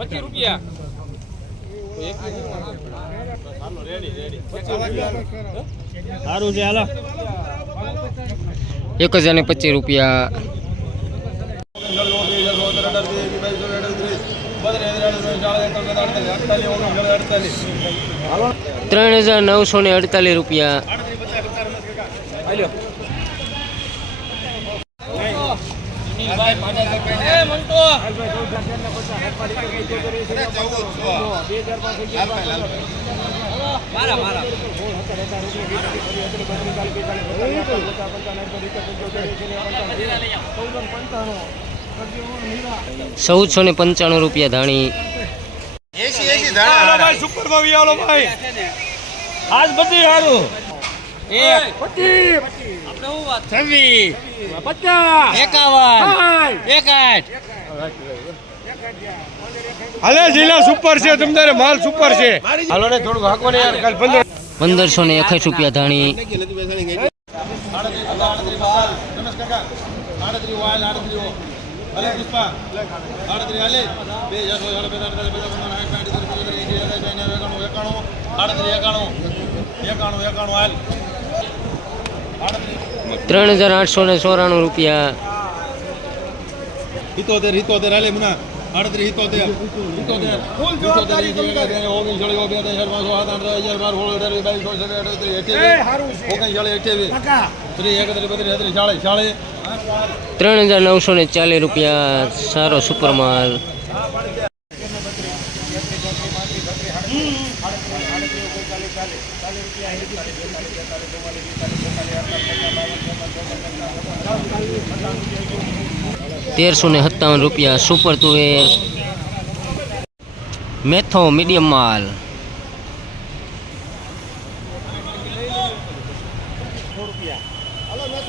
પચીસ રૂપિયા. સારું છે હાલો. એક હજાર ને પચીસ રૂપિયા. ત્રણ હજાર નવસો ને અડતાલીસ રૂપિયા. ચૌદસો ને પંચાણું રૂપિયા ધાણી સુપર ભાવી હાલો ભાઈ આજ બધું સારું છવ્વીસ પચાસ એકાવન એકાઠ હાલે જિલ્લા સુપર છે તમારે માલ સુપર છે હાલો ને થોડું હાકો ને યાર કાલ પંદર પંદરસો ને એકવીસ રૂપિયા ધાણી ત્રણ હજાર આઠસો ને ચોરાણું રૂપિયા. હિતોતેર હિતોતેર હાલે મુના. ઓગણીસ ચાલીસ હજાર પાંચસો સાત આઠ હજાર બાર સોળ અઢાર બાવીસ અઠાવીસ અઠ્યાવીસ ઓગણીસ ચાલીસ અઠ્યાવીસ. ત્રીસ એકત્રીસ બત્રીસ છત્રીસ ચાલીસ ચાલીસ ત્રણ હજાર નવસો ને ચાલીસ રૂપિયા સારો સુપર માલ તેરસો ને સત્તાવન રૂપિયા સુપર તુવેર મેથો મીડિયમ માલ એક હજાર ને પંચાવન રૂપિયા મેથો બોતેર બોતેર એંશી એકાસી નેવું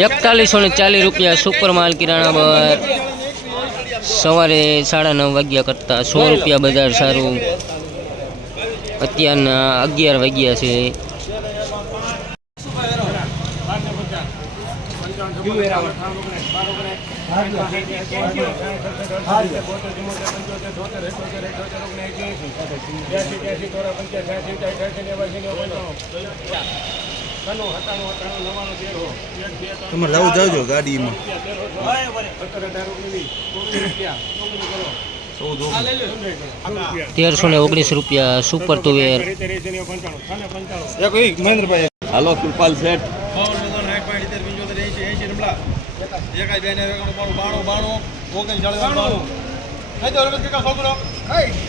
એકતાલીસ ને ચાલીસ રૂપિયા સુપર માલ કિરાણા પર સવારે સાડા નવ વાગ્યા કરતાં સો રૂપિયા બજાર સારું અત્યારના અગિયાર વાગ્યા છે તમે લાવું જાવજો ગાડીમાં. તેરસો ને ઓગણીસ રૂપિયા સુપર મહેન્દ્રભાઈ. હાલો કૃપાલ શેઠ બાવન પંદર સાઠ પાંચ સિત્તેર પંચોતેર એંશી એંશી રમલા એકાઈ બે ને એકાણું બાણું બાણું ઓગણ ઓગણીસ બાણું. થઈ જાવ રમેશ કાકા છોકરો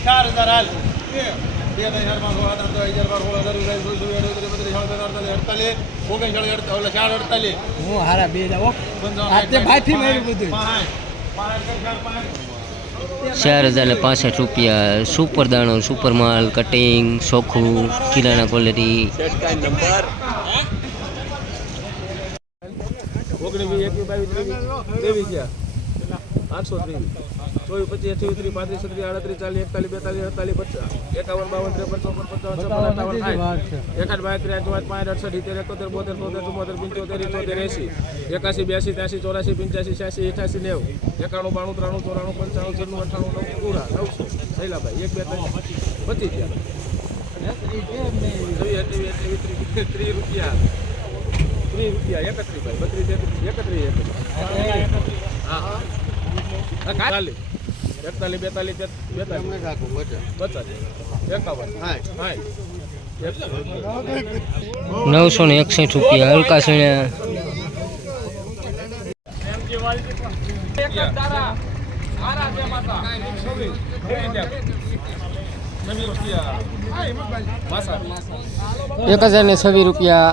ચાર હજાર હાલ. બે. ત્રણ ચાર પાંચ આઠ દસ અગિયાર બાર સોળ અઠ્યાવીસ બત્રીસ ચાલીસ અડતાલીસ અડતાલીસ ઓલા ચાર અડતાલીસ. હું હારા બે આજે ભાઈથી માર્યું બધું. ચાર ચાર હજાર ને પાસઠ રૂપિયા સુપર દાણો સુપર માલ કટિંગ ચોખ્ખું કિરાણા ક્વોલિટી ઓગણીસ વીસ એકવીસ બાવીસ ત્રેવીસ ગયા. આઠસો ત્રેવીસ ચોવીસ પચીસ અઠ્યાવીસ ત્રીસ પાંત્રીસ છત્રીસ આડત્રીસ ચાલીસ એકતાલીસ બેતાલીસ અડતાલીસ પચાસ એકાવન બાવન ત્રેપન ચોપન પચાવન છપ્પન અઠાવન સાઠ. એકાઠ બાવીસ ત્રેસ પાંચ પાંચ અડસઠ ઇતેર એકોતેર બોતેર ચોતેર ચુમ્મોતેર પંચોતેર ઇઠોતેર એસી એકાસી બ્યાસી ત્યાસી ચોરાસી પંચ્યાસી છ્યાસી અઠ્યાસી નેવું. એકાણું બાણું ત્રાણું ચોરાણું પંચાણું છન્નું અઠાણું નવ પૂરા નવસો. શૈલાભાઈ એક બે ત્રણ પચીસ ગયા. ત્રીસ રૂપિયા. ત્રીસ રૂપિયા એકત્રીસ ભાઈ બત્રીસ એકત્રીસ એકત્રીસ એકત્રીસ. હા હા. ચાલીસ એકતાલીસ બેતાલીસ બેતાલીસ. પચાસ. એકાવન. સાઠ. નવસો ને એકસઠ રૂપિયા હલકા એક હજાર ને છવ્વીસ રૂપિયા.